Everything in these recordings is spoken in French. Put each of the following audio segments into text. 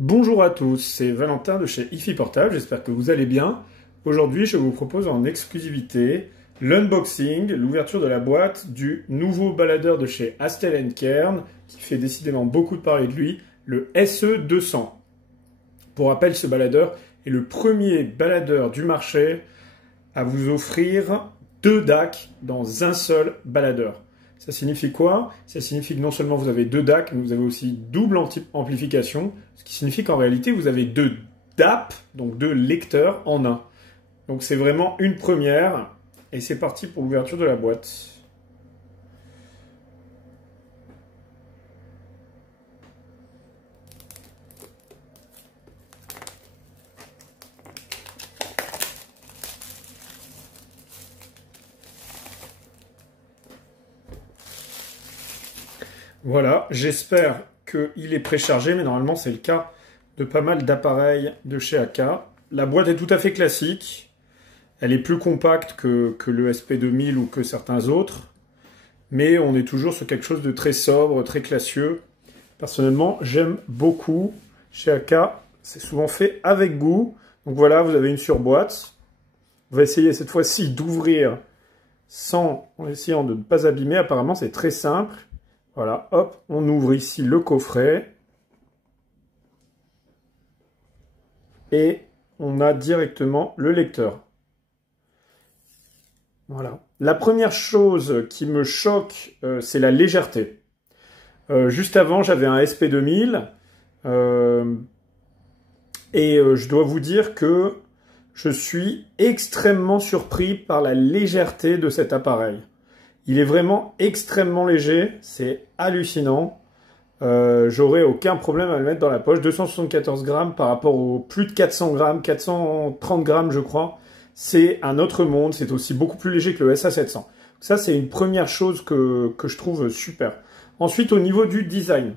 Bonjour à tous, c'est Valentin de chez iFi Portable, j'espère que vous allez bien. Aujourd'hui, je vous propose en exclusivité l'unboxing, l'ouverture de la boîte du nouveau baladeur de chez Astel & Kern, qui fait décidément beaucoup de parler de lui, le SE200. Pour rappel, ce baladeur est le premier baladeur du marché à vous offrir 2 DAC dans un seul baladeur. Ça signifie quoi? Ça signifie que non seulement vous avez 2 DAC, mais vous avez aussi double amplification, ce qui signifie qu'en réalité, vous avez 2 DAP, donc 2 lecteurs en un. Donc c'est vraiment une première, et c'est parti pour l'ouverture de la boîte. Voilà, j'espère qu'il est préchargé, mais normalement c'est le cas de pas mal d'appareils de chez AK. La boîte est tout à fait classique, elle est plus compacte que le SP2000 ou que certains autres, mais on est toujours sur quelque chose de très sobre, très classieux. Personnellement, j'aime beaucoup. Chez AK, c'est souvent fait avec goût. Donc voilà, vous avez une surboîte. On va essayer cette fois-ci d'ouvrir en essayant de ne pas abîmer. Apparemment, c'est très simple. Voilà, hop, on ouvre ici le coffret. Et on a directement le lecteur. Voilà. La première chose qui me choque, c'est la légèreté. Juste avant, j'avais un SP2000. Je dois vous dire que je suis extrêmement surpris par la légèreté de cet appareil. Il est vraiment extrêmement léger, c'est hallucinant. J'aurais aucun problème à le mettre dans la poche. 274 grammes par rapport aux plus de 400 grammes, 430 grammes je crois. C'est un autre monde, c'est aussi beaucoup plus léger que le SA700. Ça c'est une première chose que je trouve super. Ensuite au niveau du design.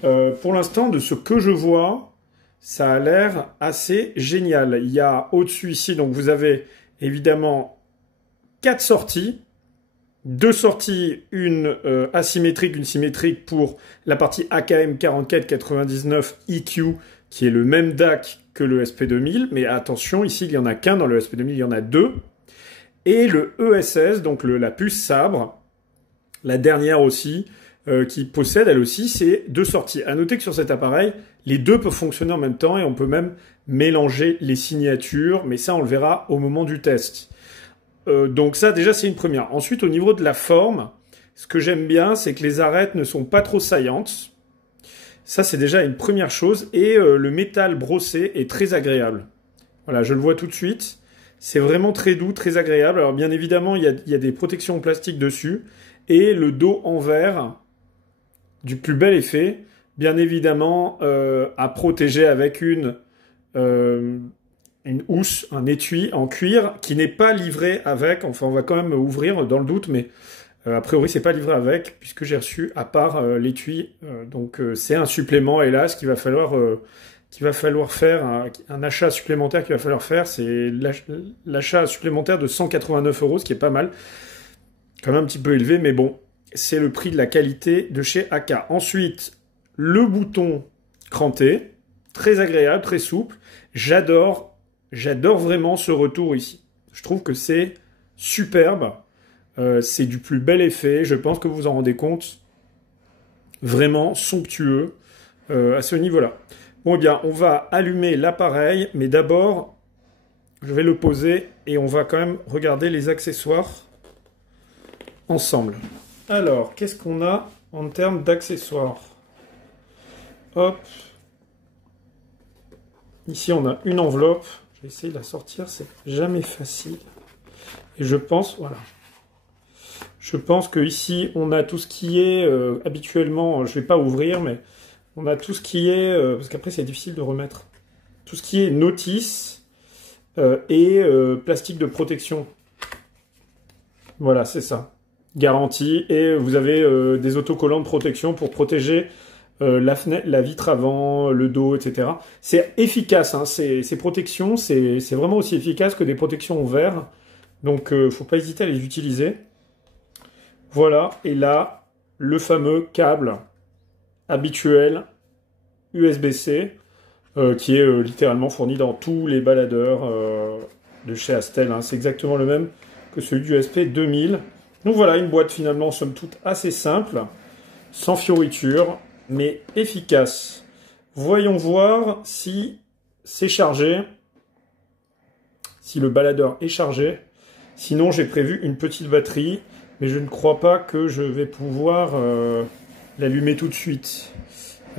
Pour l'instant de ce que je vois, ça a l'air assez génial. Il y a au-dessus ici, donc vous avez évidemment 4 sorties. 2 sorties, une asymétrique, une symétrique pour la partie AKM 4499 EQ, qui est le même DAC que le SP2000. Mais attention, ici, il n'y en a qu'un. Dans le SP2000, il y en a 2. Et le ESS, donc la puce sabre, la dernière aussi, qui possède, elle aussi, ces 2 sorties. À noter que sur cet appareil, les 2 peuvent fonctionner en même temps et on peut même mélanger les signatures. Mais ça, on le verra au moment du test. Donc ça, déjà, c'est une première. Ensuite, au niveau de la forme, ce que j'aime bien, c'est que les arêtes ne sont pas trop saillantes. Ça, c'est déjà une première chose. Et le métal brossé est très agréable. Voilà, je le vois tout de suite. C'est vraiment très doux, très agréable. Alors, bien évidemment, il y a des protections en plastique dessus. Et le dos en verre, du plus bel effet, bien évidemment, à protéger avec une housse, un étui en cuir qui n'est pas livré avec, enfin on va quand même ouvrir dans le doute, mais a priori c'est pas livré avec puisque j'ai reçu à part l'étui, donc c'est un supplément hélas qu'il va falloir faire, un achat supplémentaire qu'il va falloir faire, c'est l'achat supplémentaire de 189 €, ce qui est pas mal, quand même un petit peu élevé, mais bon, c'est le prix de la qualité de chez AK. Ensuite, le bouton cranté, très agréable, très souple, j'adore vraiment ce retour ici. Je trouve que c'est superbe. C'est du plus bel effet. Je pense que vous vous en rendez compte. Vraiment somptueux à ce niveau-là. Bon, eh bien, on va allumer l'appareil. Mais d'abord, je vais le poser et on va quand même regarder les accessoires ensemble. Alors, qu'est-ce qu'on a en termes d'accessoires? Hop. Ici, on a une enveloppe. Je vais essayer de la sortir, c'est jamais facile. Et je pense, voilà. Je pense que ici on a tout ce qui est habituellement, je vais pas ouvrir, mais on a tout ce qui est, parce qu'après c'est difficile de remettre, tout ce qui est notice et plastique de protection. Voilà, c'est ça. Garantie. Et vous avez des autocollants de protection pour protéger la vitre avant, le dos, etc. C'est efficace, hein, ces protections, c'est vraiment aussi efficace que des protections en verre. Donc, faut pas hésiter à les utiliser. Voilà, et là, le fameux câble habituel USB-C. qui est littéralement fourni dans tous les baladeurs de chez Astel. Hein. C'est exactement le même que celui du SP2000. Donc voilà, une boîte finalement, somme toute, assez simple, sans fioritures, mais efficace. Voyons voir si c'est chargé, si le baladeur est chargé. Sinon, j'ai prévu une petite batterie, mais je ne crois pas que je vais pouvoir l'allumer tout de suite,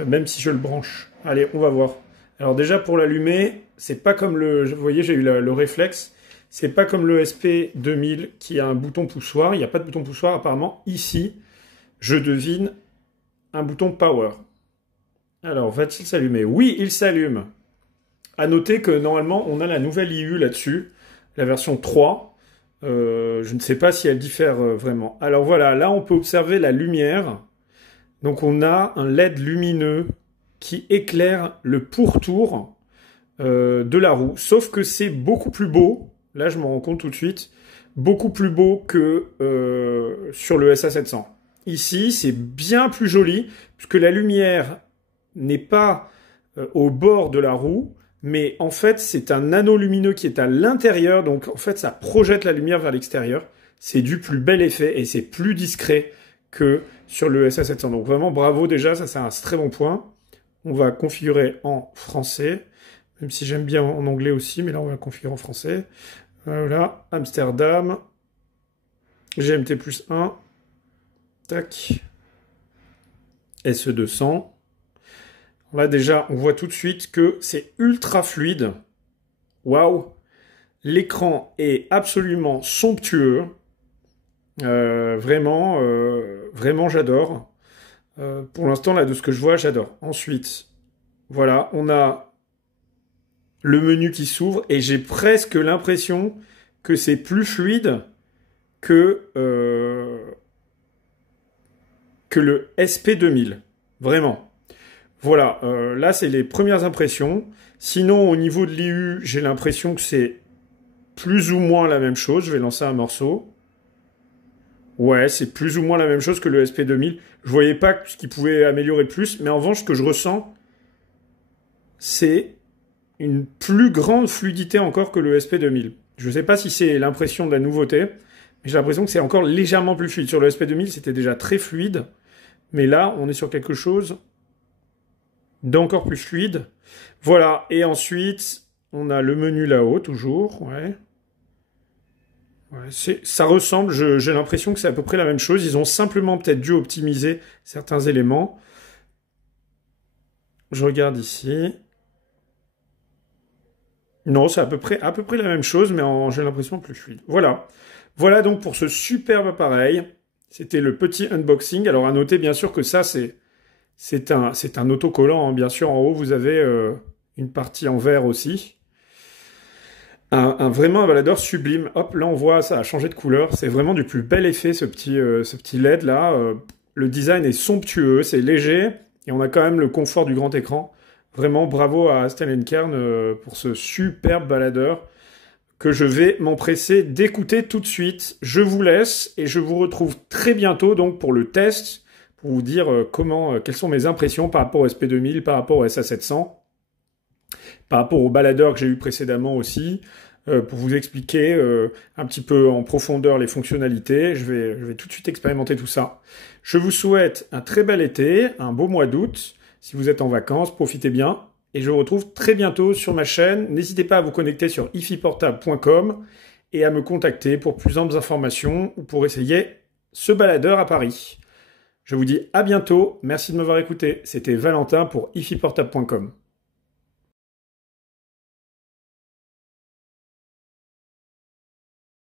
même si je le branche. Allez, on va voir. Alors déjà, pour l'allumer, c'est pas comme le... Vous voyez, j'ai eu le réflexe. C'est pas comme le SP2000 qui a un bouton poussoir. Il n'y a pas de bouton poussoir apparemment. Ici, je devine un bouton power. Alors, va-t-il s'allumer? Oui, il s'allume. À noter que normalement, on a la nouvelle IU là-dessus, la version 3. Je ne sais pas si elle diffère vraiment. Alors voilà, là, on peut observer la lumière. Donc, on a un LED lumineux qui éclaire le pourtour de la roue. Sauf que c'est beaucoup plus beau. Là, je m'en rends compte tout de suite. Beaucoup plus beau que sur le SA700. Ici, c'est bien plus joli, puisque la lumière n'est pas au bord de la roue, mais en fait, c'est un anneau lumineux qui est à l'intérieur, donc en fait, ça projette la lumière vers l'extérieur. C'est du plus bel effet et c'est plus discret que sur le SA700. Donc vraiment, bravo déjà, ça c'est un très bon point. On va configurer en français, même si j'aime bien en anglais aussi, mais là, on va configurer en français. Voilà, Amsterdam, GMT plus 1, tac, SE200. Là déjà, on voit tout de suite que c'est ultra fluide. Waouh! L'écran est absolument somptueux. Vraiment, j'adore. Pour l'instant, là, de ce que je vois, j'adore. Ensuite, voilà, on a le menu qui s'ouvre et j'ai presque l'impression que c'est plus fluide que le SP2000. Vraiment. Voilà, là, c'est les premières impressions. Sinon, au niveau de l'IU, j'ai l'impression que c'est plus ou moins la même chose. Je vais lancer un morceau. Ouais, c'est plus ou moins la même chose que le SP2000. Je voyais pas ce qui pouvait améliorer plus, mais en revanche, ce que je ressens, c'est une plus grande fluidité encore que le SP2000. Je ne sais pas si c'est l'impression de la nouveauté, mais j'ai l'impression que c'est encore légèrement plus fluide. Sur le SP2000, c'était déjà très fluide, mais là, on est sur quelque chose d'encore plus fluide. Voilà, et ensuite, on a le menu là-haut, toujours, ouais. Ouais, ça ressemble, j'ai l'impression que c'est à peu près la même chose. Ils ont simplement peut-être dû optimiser certains éléments. Je regarde ici. Non, c'est à peu près la même chose, mais j'ai l'impression plus fluide. Voilà. Voilà donc pour ce superbe appareil. C'était le petit unboxing. Alors à noter bien sûr que ça, c'est un autocollant. Hein. Bien sûr, en haut, vous avez une partie en verre aussi. Vraiment un baladeur sublime. Hop, là on voit, ça a changé de couleur. C'est vraiment du plus bel effet, ce petit LED là. Le design est somptueux, c'est léger. Et on a quand même le confort du grand écran. Vraiment bravo à Astel & Kern pour ce superbe baladeur que je vais m'empresser d'écouter tout de suite. Je vous laisse et je vous retrouve très bientôt donc pour le test, pour vous dire quelles sont mes impressions par rapport au SP2000, par rapport au SA700, par rapport au baladeur que j'ai eu précédemment aussi, pour vous expliquer un petit peu en profondeur les fonctionnalités. Je vais tout de suite expérimenter tout ça. Je vous souhaite un très bel été, un beau mois d'août. Si vous êtes en vacances, profitez bien. Et je vous retrouve très bientôt sur ma chaîne. N'hésitez pas à vous connecter sur ifiportable.com et à me contacter pour plus amples informations ou pour essayer ce baladeur à Paris. Je vous dis à bientôt. Merci de m'avoir écouté. C'était Valentin pour ifiportable.com.